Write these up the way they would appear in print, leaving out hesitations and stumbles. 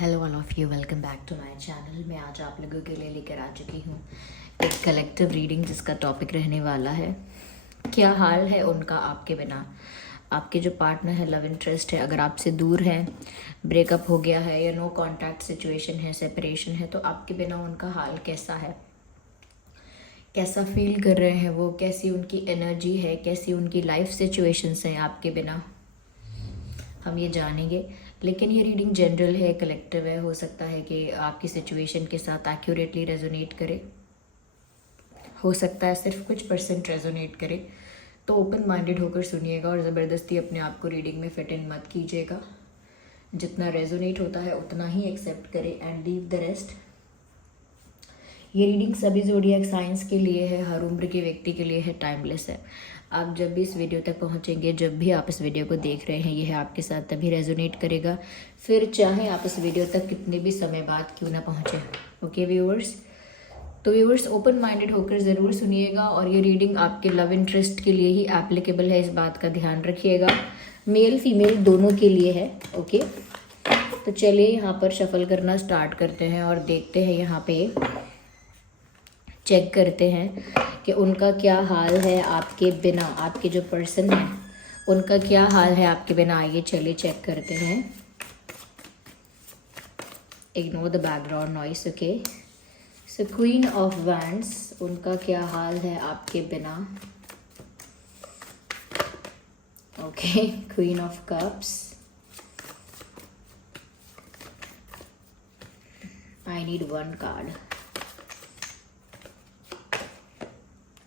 Hello all of you, welcome back to my channel. मैं आज आप लोगों के लिए लेकर आ चुकी हूँ एक कलेक्टिव रीडिंग जिसका टॉपिक रहने वाला है क्या हाल है उनका आपके बिना। आपके जो पार्टनर है, लव इंटरेस्ट है, अगर आपसे दूर हैं, ब्रेकअप हो गया है या नो कांटेक्ट सिचुएशन है, सेपरेशन है, तो आपके बिना उनका हाल कैसा है, कैसा फील कर रहे हैं वो, कैसी उनकी एनर्जी है, कैसी उनकी लाइफ सिचुएशंस हैं आपके बिना, हम ये जानेंगे। लेकिन ये रीडिंग जनरल है, कलेक्टिव है, हो सकता है कि आपकी सिचुएशन के साथ एक्यूरेटली रेजोनेट करे, हो सकता है सिर्फ कुछ परसेंट रेजोनेट करे। तो ओपन माइंडेड होकर सुनिएगा और ज़बरदस्ती अपने आप को रीडिंग में फिट इन मत कीजिएगा। जितना रेजोनेट होता है उतना ही एक्सेप्ट करें एंड लीव द रेस्ट। ये रीडिंग सभी ज़ोडिएक साइंस के लिए है, हर उम्र के व्यक्ति के लिए है, टाइमलेस है। आप जब भी इस वीडियो तक पहुंचेंगे, जब भी आप इस वीडियो को देख रहे हैं, यह आपके साथ तभी रेजोनेट करेगा, फिर चाहे आप इस वीडियो तक कितने भी समय बाद क्यों ना पहुंचे। ओके व्यूअर्स, तो व्यूअर्स ओपन माइंडेड होकर ज़रूर सुनिएगा और ये रीडिंग आपके लव इंटरेस्ट के लिए ही एप्लीकेबल है, इस बात का ध्यान रखिएगा। मेल फीमेल दोनों के लिए है। ओके, तो चलिए यहाँ पर शफल करना स्टार्ट करते हैं और देखते हैं, यहाँ पे चेक करते हैं कि उनका क्या हाल है आपके बिना। आपके जो पर्सन है उनका क्या हाल है आपके बिना, आइए चलिए चेक करते हैं। Ignore the background noise. Okay, so queen of wands, उनका क्या हाल है आपके बिना। Okay, queen of cups, I need one card.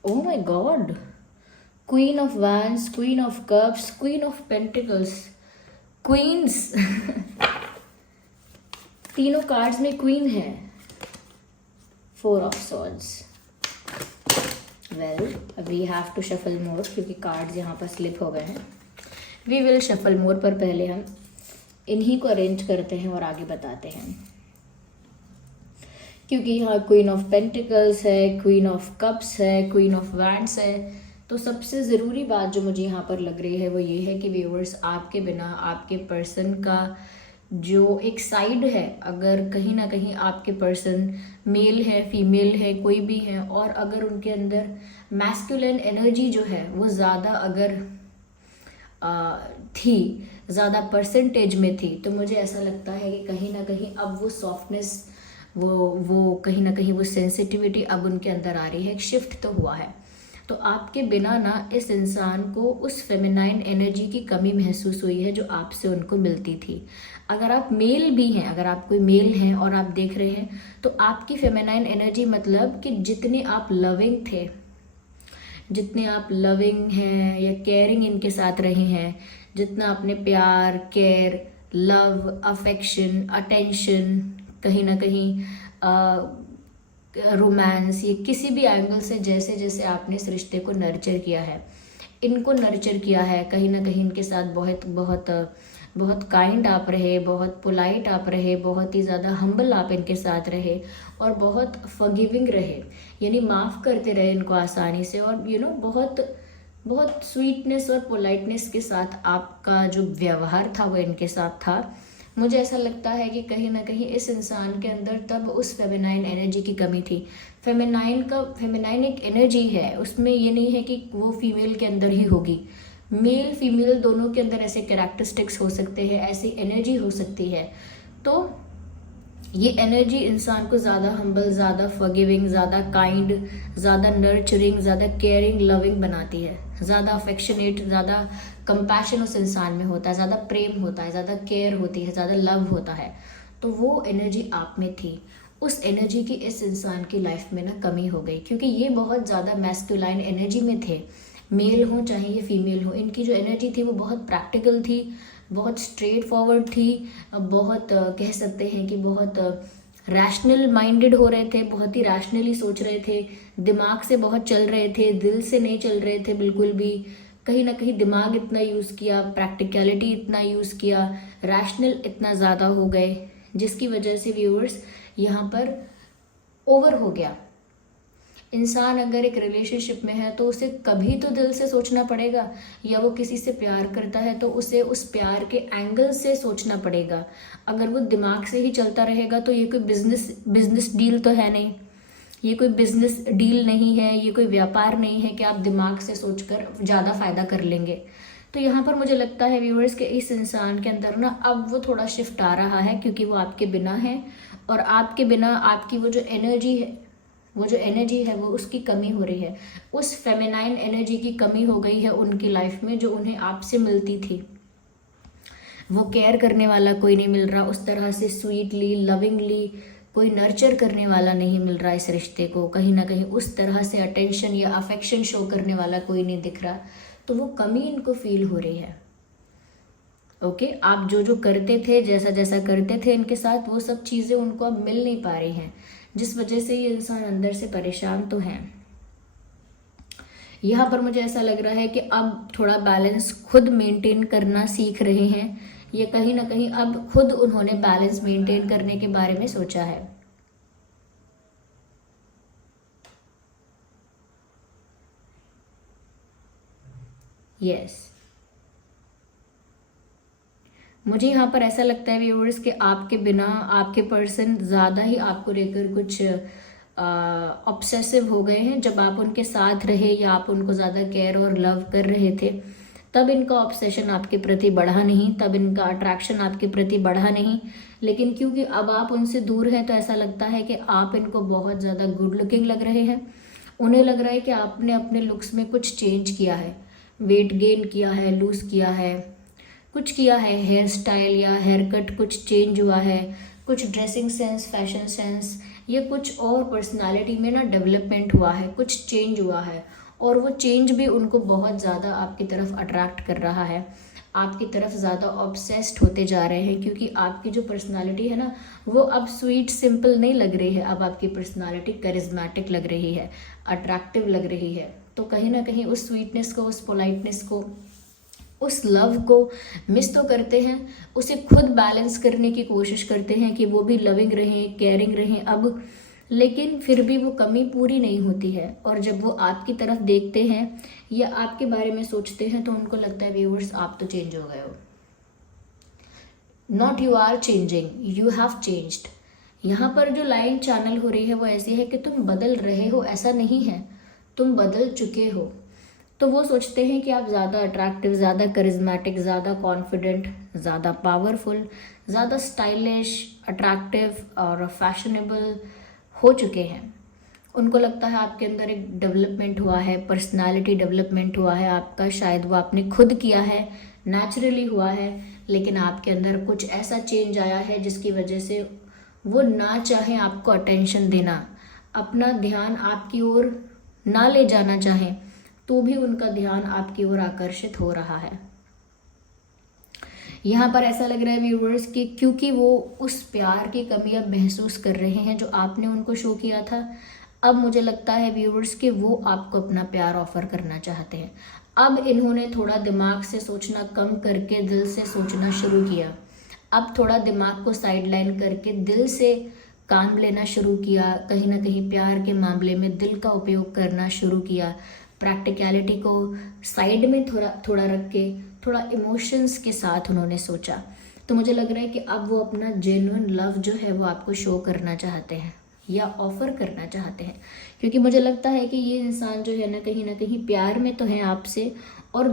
Oh my God, Queen of Wands, Queen of Cups, Queen of Pentacles, Queens तीनों cards में queen है। Four of swords. Well, we have to shuffle more क्योंकि cards यहाँ पर slip हो गए हैं। We will shuffle मोर, पर पहले हम इन्हीं को अरेंज करते हैं और आगे बताते हैं, क्योंकि यहाँ क्वीन ऑफ पेंटिकल्स है, क्वीन ऑफ कप्स है, क्वीन ऑफ वैंड्स है। तो सबसे ज़रूरी बात जो मुझे यहाँ पर लग रही है वो ये है कि व्यूअर्स, आपके बिना आपके पर्सन का जो एक साइड है, अगर कहीं ना कहीं आपके पर्सन मेल है, फीमेल है, कोई भी है, और अगर उनके अंदर मैस्कुलिन एनर्जी जो है वो ज़्यादा अगर थी, ज़्यादा परसेंटेज में थी, तो मुझे ऐसा लगता है कि कहीं ना कहीं अब वो सॉफ्टनेस, वो कहीं ना कहीं वो सेंसिटिविटी अब उनके अंदर आ रही है, एक शिफ्ट तो हुआ है। तो आपके बिना ना इस इंसान को उस फेमिनाइन एनर्जी की कमी महसूस हुई है जो आपसे उनको मिलती थी। अगर आप मेल भी हैं, अगर आप कोई मेल हैं और आप देख रहे हैं, तो आपकी फेमिनाइन एनर्जी मतलब कि जितने आप लविंग थे, जितने आप लविंग हैं या केयरिंग इनके साथ रहे हैं, जितना आपने प्यार, केयर, लव, अफेक्शन, अटेंशन, कहीं ना कहीं रोमांस, ये किसी भी एंगल से जैसे जैसे आपने इस रिश्ते को नर्चर किया है, इनको नर्चर किया है, कहीं ना कहीं इनके साथ बहुत बहुत बहुत काइंड आप रहे, बहुत पोलाइट आप रहे, बहुत ही ज़्यादा हम्बल आप इनके साथ रहे और बहुत फॉरगिविंग रहे, यानी माफ़ करते रहे इनको आसानी से, और बहुत बहुत स्वीटनेस और पोलाइटनेस के साथ आपका जो व्यवहार था वो इनके साथ था। मुझे ऐसा लगता है कि कहीं ना कहीं इस इंसान के अंदर तब उस फेमिनाइन एनर्जी की कमी थी। फेमिनाइन एक एनर्जी है, उसमें ये नहीं है कि वो फीमेल के अंदर ही होगी, मेल फीमेल दोनों के अंदर ऐसे कैरेक्टरिस्टिक्स हो सकते हैं, ऐसी एनर्जी हो सकती है। तो ये एनर्जी इंसान को ज़्यादा हम्बल, ज़्यादा फॉरगिविंग, ज़्यादा काइंड, ज़्यादा नर्चरिंग, ज़्यादा केयरिंग, लविंग बनाती है, ज़्यादा अफेक्शनेट, ज़्यादा कंपैशन उस इंसान में होता है, ज़्यादा प्रेम होता है, ज़्यादा केयर होती है, ज़्यादा लव होता है। तो वो एनर्जी आप में थी, उस एनर्जी की इस इंसान की लाइफ में ना कमी हो गई, क्योंकि ये बहुत ज़्यादा मैस्कुलाइन एनर्जी में थे, मेल हो चाहे ये फीमेल हो। इनकी जो एनर्जी थी वो बहुत प्रैक्टिकल थी, बहुत स्ट्रेट फॉरवर्ड थी, बहुत कह सकते हैं कि बहुत रैशनल माइंडेड हो रहे थे, बहुत ही रैशनली सोच रहे थे, दिमाग से बहुत चल रहे थे, दिल से नहीं चल रहे थे बिल्कुल भी। कहीं ना कहीं दिमाग इतना यूज़ किया, प्रैक्टिकलिटी इतना यूज़ किया, रैशनल इतना ज़्यादा हो गए, जिसकी वजह से व्यूअर्स यहाँ पर ओवर हो गया। इंसान अगर एक रिलेशनशिप में है तो उसे कभी तो दिल से सोचना पड़ेगा, या वो किसी से प्यार करता है तो उसे उस प्यार के एंगल से सोचना पड़ेगा। अगर वो दिमाग से ही चलता रहेगा तो ये कोई बिजनेस डील तो है नहीं, ये कोई बिजनेस डील नहीं है, ये कोई व्यापार नहीं है कि आप दिमाग से सोचकर ज़्यादा फायदा कर लेंगे। तो यहाँ पर मुझे लगता है व्यूअर्स के इस इंसान के अंदर ना अब वो थोड़ा शिफ्ट आ रहा है, क्योंकि वो आपके बिना है और आपके बिना आपकी वो जो एनर्जी है वो उसकी कमी हो रही है। उस फेमिनाइन एनर्जी की कमी हो गई है उनकी लाइफ में, जो उन्हें आपसे मिलती थी। वो केयर करने वाला कोई नहीं मिल रहा, उस तरह से स्वीटली लविंगली कोई नर्चर करने वाला नहीं मिल रहा इस रिश्ते को। कहीं ना कहीं उस तरह से अटेंशन या अफेक्शन शो करने वाला कोई नहीं दिख रहा, तो वो कमी इनको फील हो रही है। ओके, आप जो जो करते थे, जैसा जैसा करते थे इनके साथ, वो सब चीज़ें उनको अब मिल नहीं पा रही हैं, जिस वजह से ये इंसान अंदर से परेशान तो है। यहाँ पर मुझे ऐसा लग रहा है कि अब थोड़ा बैलेंस खुद मेंटेन करना सीख रहे हैं, ये कहीं ना कहीं अब खुद उन्होंने बैलेंस मेंटेन करने के बारे में सोचा है। यस, मुझे यहाँ पर ऐसा लगता है व्यूअर्स कि आपके बिना आपके पर्सन ज़्यादा ही आपको लेकर कुछ ऑब्सेसिव हो गए हैं। जब आप उनके साथ रहे या आप उनको ज़्यादा केयर और लव कर रहे थे, तब इनका ऑब्सेशन आपके प्रति बढ़ा नहीं, तब इनका अट्रैक्शन आपके प्रति बढ़ा नहीं। लेकिन क्योंकि अब आप उनसे दूर हैं तो ऐसा लगता है कि आप इनको बहुत ज़्यादा गुड लुकिंग लग रहे हैं। उन्हें लग रहा है कि आपने अपने लुक्स में कुछ चेंज किया है, वेट गेन किया है, लूज़ किया है, कुछ किया है, हेयर स्टाइल या हेयर कट कुछ चेंज हुआ है, कुछ ड्रेसिंग सेंस, फैशन सेंस या कुछ और पर्सनालिटी में ना डेवलपमेंट हुआ है, कुछ चेंज हुआ है। और वो चेंज भी उनको बहुत ज़्यादा आपकी तरफ अट्रैक्ट कर रहा है, आपकी तरफ ज़्यादा ऑब्सेस्ड होते जा रहे हैं, क्योंकि आपकी जो पर्सनालिटी है ना वो अब स्वीट सिंपल नहीं लग रही है, अब आपकी पर्सनालिटी करिज्मेटिक लग रही है, अट्रैक्टिव लग रही है। तो कहीं ना कहीं उस स्वीटनेस को, उस पोलाइटनेस को, उस लव को मिस तो करते हैं, उसे खुद बैलेंस करने की कोशिश करते हैं कि वो भी लविंग रहें, केयरिंग रहें अब, लेकिन फिर भी वो कमी पूरी नहीं होती है। और जब वो आपकी तरफ देखते हैं या आपके बारे में सोचते हैं तो उनको लगता है व्यूअर्स आप तो चेंज हो गए हो। Not you are changing, you have changed. यहाँ पर जो लाइन चैनल हो रही है वो ऐसी है कि तुम बदल रहे हो, ऐसा नहीं है, तुम बदल चुके हो। तो वो सोचते हैं कि आप ज़्यादा अट्रैक्टिव, ज़्यादा करिज्मेटिक, ज़्यादा कॉन्फिडेंट, ज़्यादा पावरफुल, ज़्यादा स्टाइलिश, अट्रैक्टिव और फैशनेबल हो चुके हैं। उनको लगता है आपके अंदर एक डेवलपमेंट हुआ है, पर्सनालिटी डेवलपमेंट हुआ है आपका, शायद वो आपने खुद किया है, नेचुरली हुआ है, लेकिन आपके अंदर कुछ ऐसा चेंज आया है जिसकी वजह से वो ना चाहें आपको अटेंशन देना, अपना ध्यान आपकी ओर ना ले जाना चाहें, तो भी उनका ध्यान आपकी ओर आकर्षित हो रहा है। यहाँ पर ऐसा लग रहा है व्यूअर्स कि क्योंकि वो उस प्यार की कमी अब महसूस कर रहे हैं जो आपने उनको शो किया था, अब मुझे लगता है व्यूअर्स कि वो आपको अपना प्यार ऑफर करना चाहते हैं। अब इन्होंने थोड़ा दिमाग से सोचना कम करके दिल से सोचना शुरू किया। अब थोड़ा दिमाग को साइडलाइन करके दिल से काम लेना शुरू किया, कहीं ना कहीं प्यार के मामले में दिल का उपयोग करना शुरू किया, प्रैक्टिकलिटी को साइड में थोड़ा रख के थोड़ा इमोशंस के साथ उन्होंने सोचा। तो मुझे लग रहा है कि अब वो अपना जेन्युइन लव जो है वो आपको शो करना चाहते हैं या ऑफर करना चाहते हैं, क्योंकि मुझे लगता है कि ये इंसान जो है ना कहीं प्यार में तो है आपसे, और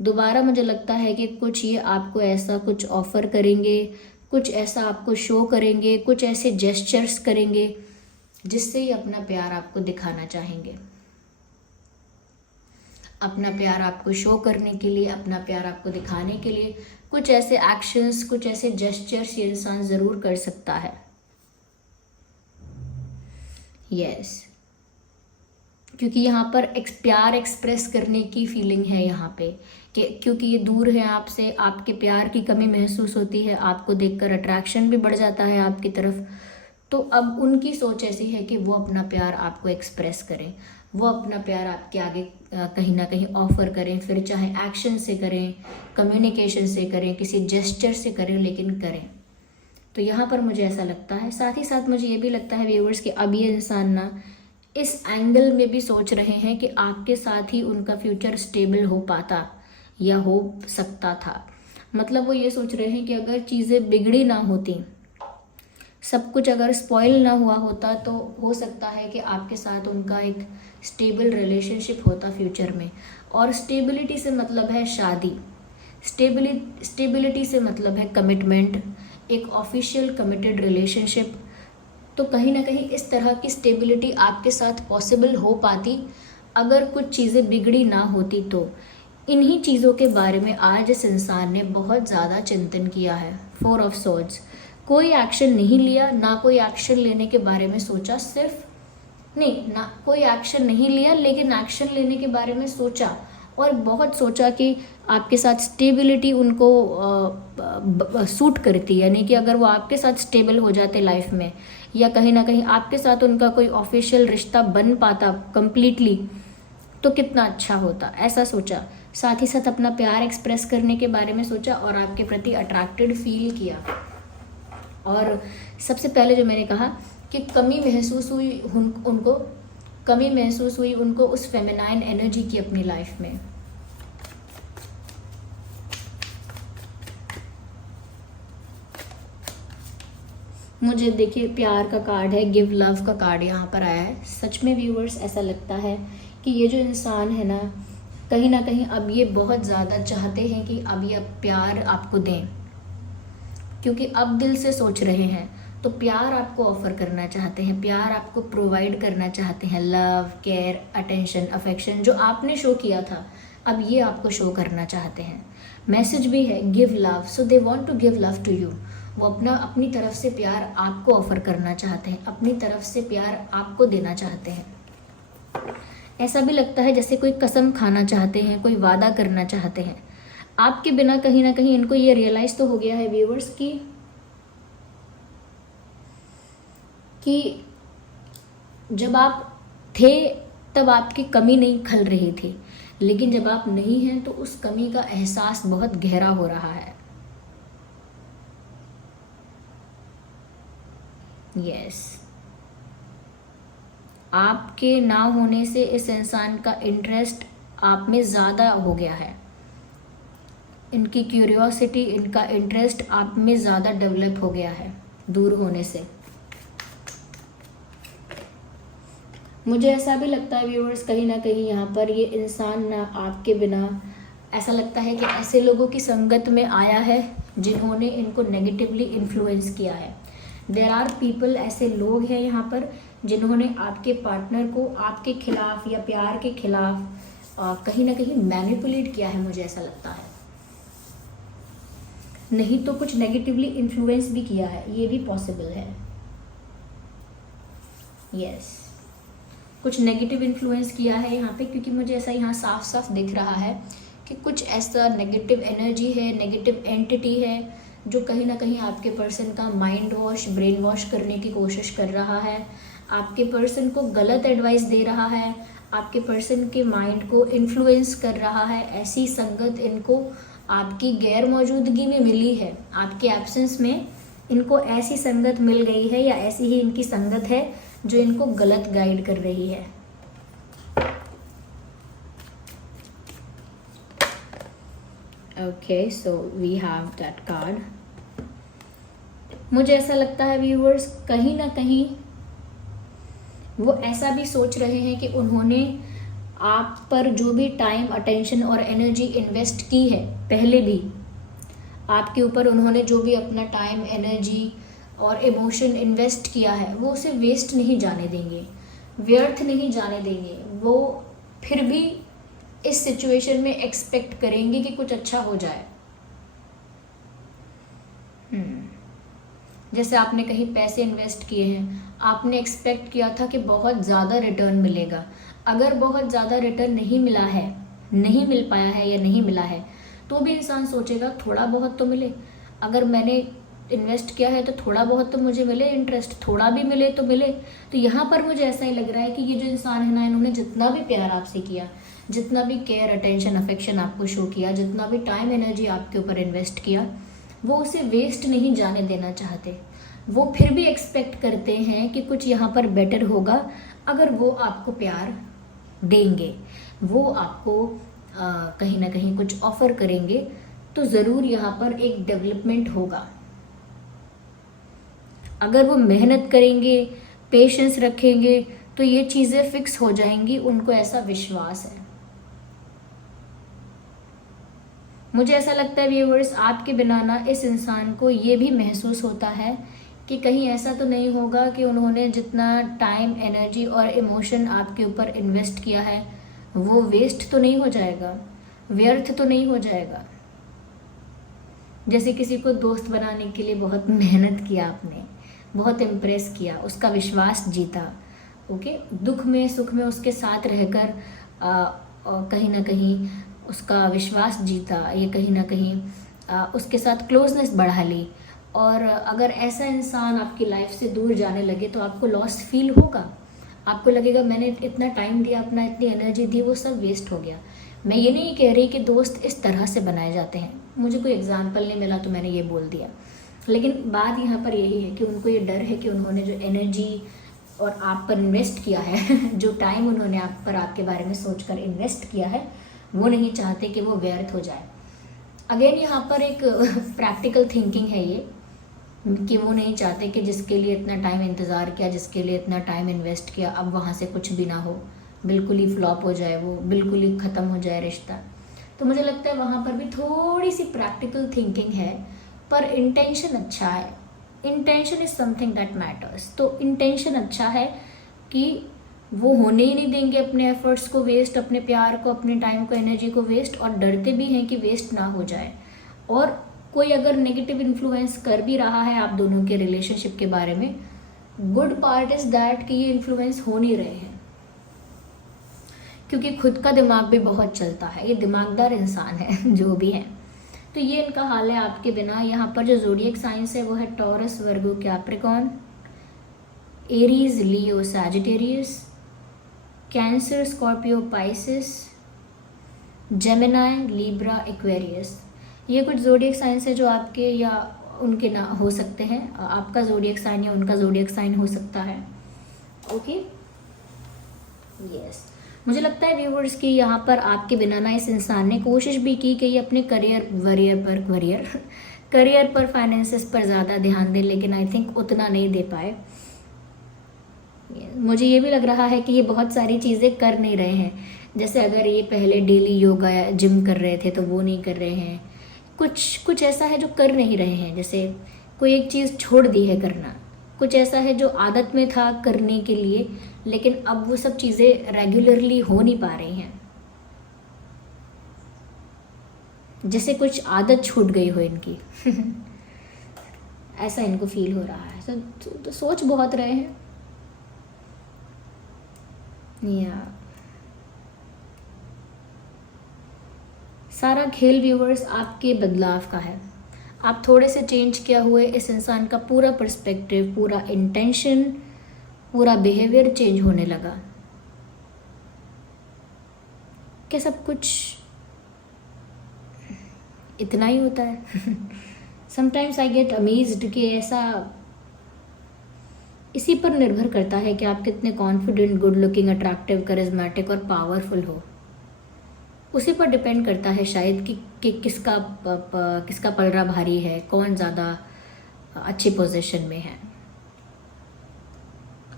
दोबारा मुझे लगता है कि कुछ ये आपको ऐसा कुछ ऑफर करेंगे, कुछ ऐसा आपको शो करेंगे, कुछ ऐसे जेस्चर्स करेंगे जिससे ये अपना प्यार आपको दिखाना चाहेंगे। अपना प्यार आपको शो करने के लिए, अपना प्यार आपको दिखाने के लिए कुछ ऐसे एक्शंस, कुछ ऐसे जेस्चर्स ये इंसान ज़रूर कर सकता है। यस, क्योंकि यहाँ पर प्यार एक्सप्रेस करने की फीलिंग है यहाँ पे, कि क्योंकि ये दूर है आपसे, आपके प्यार की कमी महसूस होती है, आपको देखकर अट्रैक्शन भी बढ़ जाता है आपकी तरफ। तो अब उनकी सोच ऐसी है कि वो अपना प्यार आपको एक्सप्रेस करें, वो अपना प्यार आपके आगे कहीं ना कहीं ऑफर करें, फिर चाहे एक्शन से करें, कम्युनिकेशन से करें, किसी जेस्चर से करें, लेकिन करें। तो यहाँ पर मुझे ऐसा लगता है। साथ ही साथ मुझे ये भी लगता है व्यूअर्स कि अब ये इंसान ना इस एंगल में भी सोच रहे हैं कि आपके साथ ही उनका फ्यूचर स्टेबल हो पाता या हो सकता था। मतलब वो ये सोच रहे हैं कि अगर चीज़ें बिगड़ी ना होती, सब कुछ अगर स्पॉइल ना हुआ होता, तो हो सकता है कि आपके साथ उनका एक स्टेबल रिलेशनशिप होता फ्यूचर में। और स्टेबिलिटी से मतलब है शादी, स्टेबिलिटी से मतलब है कमिटमेंट, एक ऑफिशियल कमिटेड रिलेशनशिप। तो कहीं ना कहीं इस तरह की स्टेबिलिटी आपके साथ पॉसिबल हो पाती अगर कुछ चीज़ें बिगड़ी ना होती। तो इन्हीं चीज़ों के बारे में आज इस इंसान ने बहुत ज़्यादा चिंतन किया है। 4 ऑफ सोर्ड्स, कोई एक्शन नहीं लिया, ना कोई एक्शन लेने के बारे में सोचा, सिर्फ नहीं ना कोई एक्शन नहीं लिया, लेकिन एक्शन लेने के बारे में सोचा और बहुत सोचा कि आपके साथ स्टेबिलिटी उनको सूट करती, यानी कि अगर वो आपके साथ स्टेबल हो जाते लाइफ में, या कहीं ना कहीं आपके साथ उनका कोई ऑफिशियल रिश्ता बन पाता कंप्लीटली, तो कितना अच्छा होता, ऐसा सोचा। साथ ही साथ अपना प्यार एक्सप्रेस करने के बारे में सोचा और आपके प्रति अट्रैक्टेड फील किया। और सबसे पहले जो मैंने कहा कि कमी महसूस हुई उनको उस फेमिनाइन एनर्जी की अपनी लाइफ में। मुझे देखिए प्यार का कार्ड है, गिव लव का कार्ड यहाँ पर आया है। सच में व्यूअर्स ऐसा लगता है कि ये जो इंसान है ना कहीं अब ये बहुत ज़्यादा चाहते हैं कि अब ये प्यार आपको दें, क्योंकि अब दिल से सोच रहे हैं तो प्यार आपको ऑफर करना चाहते हैं, प्यार आपको प्रोवाइड करना चाहते हैं। लव, केयर, अटेंशन, अफेक्शन जो आपने शो किया था अब ये आपको शो करना चाहते हैं। मैसेज भी है give love, so they want to give love to you. वो अपनी तरफ से प्यार आपको ऑफर करना चाहते हैं, अपनी तरफ से प्यार आपको देना चाहते हैं। ऐसा भी लगता है जैसे कोई कसम खाना चाहते हैं, कोई वादा करना चाहते हैं। आपके बिना कहीं ना कहीं इनको ये रियलाइज तो हो गया है व्यूअर्स कि जब आप थे तब आपकी कमी नहीं खल रही थी, लेकिन जब आप नहीं हैं तो उस कमी का एहसास बहुत गहरा हो रहा है। यस, आपके ना होने से इस इंसान का इंटरेस्ट आप में ज़्यादा हो गया है। इनकी क्यूरियोसिटी, इनका इंटरेस्ट आप में ज़्यादा डेवलप हो गया है दूर होने से। मुझे ऐसा भी लगता है व्यूअर्स कहीं ना कहीं यहाँ पर ये इंसान ना आपके बिना, ऐसा लगता है कि ऐसे लोगों की संगत में आया है जिन्होंने इनको नेगेटिवली इन्फ्लुएंस किया है। देयर आर पीपल, ऐसे लोग हैं यहाँ पर जिन्होंने आपके पार्टनर को आपके खिलाफ या प्यार के खिलाफ कहीं ना कहीं मैनिपुलेट किया है, मुझे ऐसा लगता है। नहीं तो कुछ नेगेटिवली इन्फ्लुएंस भी किया है, ये भी पॉसिबल है। यस, कुछ नेगेटिव इन्फ्लुएंस किया है यहाँ पे, क्योंकि मुझे ऐसा यहाँ साफ साफ दिख रहा है कि कुछ ऐसा नेगेटिव एनर्जी है, नेगेटिव एंटिटी है जो कहीं ना कहीं आपके पर्सन का माइंड वॉश, ब्रेन वॉश करने की कोशिश कर रहा है, आपके पर्सन को गलत एडवाइस दे रहा है, आपके पर्सन के माइंड को इन्फ्लुएंस कर रहा है। ऐसी संगत इनको आपकी गैर मौजूदगी में मिली है, आपके एब्सेंस में इनको ऐसी संगत मिल गई है, या ऐसी ही इनकी संगत है जो इनको गलत गाइड कर रही है। Okay, so we have that card. मुझे ऐसा लगता है व्यूअर्स कहीं ना कहीं वो ऐसा भी सोच रहे हैं कि उन्होंने आप पर जो भी टाइम, अटेंशन और एनर्जी इन्वेस्ट की है, पहले भी आपके ऊपर उन्होंने जो भी अपना टाइम, एनर्जी और इमोशन इन्वेस्ट किया है, वो उसे वेस्ट नहीं जाने देंगे, व्यर्थ नहीं जाने देंगे। वो फिर भी इस सिचुएशन में एक्सपेक्ट करेंगे कि कुछ अच्छा हो जाए। जैसे आपने कहीं पैसे इन्वेस्ट किए हैं, आपने एक्सपेक्ट किया था कि बहुत ज़्यादा रिटर्न मिलेगा। अगर बहुत ज़्यादा रिटर्न नहीं मिला है, नहीं मिल पाया है या नहीं मिला है, तो भी इंसान सोचेगा थोड़ा बहुत तो मिले। अगर मैंने इन्वेस्ट किया है तो थोड़ा बहुत तो मुझे मिले, इंटरेस्ट थोड़ा भी मिले तो मिले। तो यहाँ पर मुझे ऐसा ही लग रहा है कि ये जो इंसान है ना, इन्होंने जितना भी प्यार आपसे किया, जितना भी केयर, अटेंशन, अफेक्शन आपको शो किया, जितना भी टाइम, एनर्जी आपके ऊपर इन्वेस्ट किया, वो उसे वेस्ट नहीं जाने देना चाहते। वो फिर भी एक्सपेक्ट करते हैं कि कुछ यहाँ पर बेटर होगा अगर वो आपको प्यार देंगे, वो आपको कहीं ना कहीं कुछ ऑफर करेंगे, तो ज़रूर यहाँ पर एक डेवलपमेंट होगा। अगर वो मेहनत करेंगे, पेशेंस रखेंगे, तो ये चीज़ें फिक्स हो जाएंगी, उनको ऐसा विश्वास है। मुझे ऐसा लगता है व्यूअर्स, आपके बिना ना इस इंसान को ये भी महसूस होता है कि कहीं ऐसा तो नहीं होगा कि उन्होंने जितना टाइम, एनर्जी और इमोशन आपके ऊपर इन्वेस्ट किया है वो वेस्ट तो नहीं हो जाएगा, व्यर्थ तो नहीं हो जाएगा। जैसे किसी को दोस्त बनाने के लिए बहुत मेहनत किया आपने, बहुत इम्प्रेस किया, उसका विश्वास जीता, ओके, दुख में सुख में उसके साथ रहकर कहीं ना कहीं उसका विश्वास जीता, ये कहीं ना कहीं उसके साथ क्लोजनेस बढ़ा ली। और अगर ऐसा इंसान आपकी लाइफ से दूर जाने लगे तो आपको लॉस फील होगा, आपको लगेगा मैंने इतना टाइम दिया, अपना इतनी एनर्जी दी, वो सब वेस्ट हो गया। मैं ये नहीं कह रही कि दोस्त इस तरह से बनाए जाते हैं, मुझे कोई एग्जाम्पल नहीं मिला तो मैंने ये बोल दिया, लेकिन बात यहाँ पर यही है कि उनको ये डर है कि उन्होंने जो एनर्जी और आप पर इन्वेस्ट किया है जो टाइम उन्होंने आप पर आपके बारे में सोचकर इन्वेस्ट किया है, वो नहीं चाहते कि वो व्यर्थ हो जाए। अगेन यहाँ पर एक प्रैक्टिकल थिंकिंग है ये, कि वो नहीं चाहते कि जिसके लिए इतना टाइम इंतज़ार किया, जिसके लिए इतना टाइम इन्वेस्ट किया, अब वहाँ से कुछ भी ना हो, बिल्कुल ही फ्लॉप हो जाए, वो बिल्कुल ही ख़त्म हो जाए रिश्ता। तो मुझे लगता है वहाँ पर भी थोड़ी सी प्रैक्टिकल थिंकिंग है, पर इंटेंशन अच्छा है। Intention is something that matters. तो इंटेंशन अच्छा है कि वो होने ही नहीं देंगे अपने एफर्ट्स को वेस्ट, अपने प्यार को, अपने टाइम को, एनर्जी को वेस्ट, और डरते भी हैं कि वेस्ट ना हो जाए। और कोई अगर नेगेटिव इन्फ्लुएंस कर भी रहा है आप दोनों के रिलेशनशिप के बारे में, गुड पार्ट इज़ दैट कि ये इन्फ्लुएंस हो नहीं रहे हैं, क्योंकि खुद का दिमाग भी बहुत चलता है, ये दिमागदार इंसान है जो भी है। तो ये इनका हाल है आपके बिना। यहाँ पर जो ज़ोडिएक साइंस है वो है Taurus, Virgo, Capricorn, Aries, Leo, Sagittarius, Cancer, Scorpio, Pisces, Gemini, Libra, Aquarius. ये कुछ ज़ोडिएक साइंस है जो आपके या उनके ना हो सकते हैं, आपका ज़ोडिएक साइन या उनका ज़ोडिएक साइन हो सकता है, ओके, यस। मुझे लगता है व्यूवर्स कि यहाँ पर आपके बिना ना इस इंसान ने कोशिश भी की कि ये अपने करियर पर फाइनेंसेस पर ज़्यादा ध्यान दे, लेकिन आई थिंक उतना नहीं दे पाए। मुझे ये भी लग रहा है कि ये बहुत सारी चीज़ें कर नहीं रहे हैं। जैसे अगर ये पहले डेली योगा या जिम कर रहे थे तो वो नहीं कर रहे हैं, कुछ ऐसा है जो कर नहीं रहे हैं। जैसे कोई एक चीज़ छोड़ दी है करना, कुछ ऐसा है जो आदत में था करने के लिए, लेकिन अब वो सब चीज़ें रेगुलरली हो नहीं पा रही हैं। जैसे कुछ आदत छूट गई हो इनकी ऐसा इनको फील हो रहा है। तो सोच बहुत रहे हैं या सारा खेल व्यूवर्स आपके बदलाव का है। आप थोड़े से चेंज किया हुए इस इंसान का पूरा पर्सपेक्टिव, पूरा इंटेंशन, पूरा बिहेवियर चेंज होने लगा। क्या सब कुछ इतना ही होता है? समटाइम्स आई गेट अमेज्ड कि ऐसा इसी पर निर्भर करता है कि आप कितने confident, good looking, attractive, charismatic और पावरफुल हो। उसी पर डिपेंड करता है शायद कि किसका पलड़ा भारी है, कौन ज़्यादा अच्छी पोजीशन में है।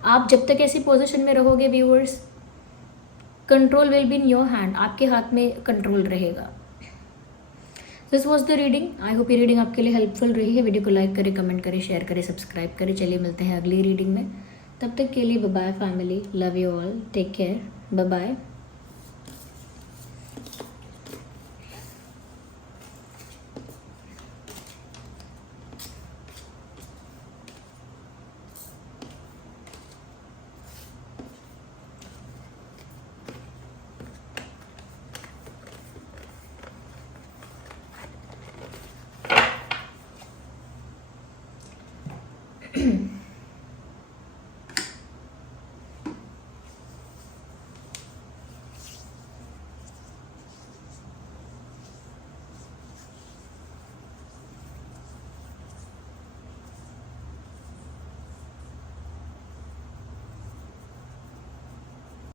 आप जब तक ऐसी पोजीशन में रहोगे viewers, control will be in your hand, आपके हाथ में कंट्रोल रहेगा। This was the reading. I hope ये रीडिंग आपके लिए हेल्पफुल रही है। वीडियो को लाइक करें, कमेंट करें, शेयर करें, सब्सक्राइब करें। चलिए मिलते हैं अगली रीडिंग में, तब तक के लिए bye bye family, love you all, take care, bye bye.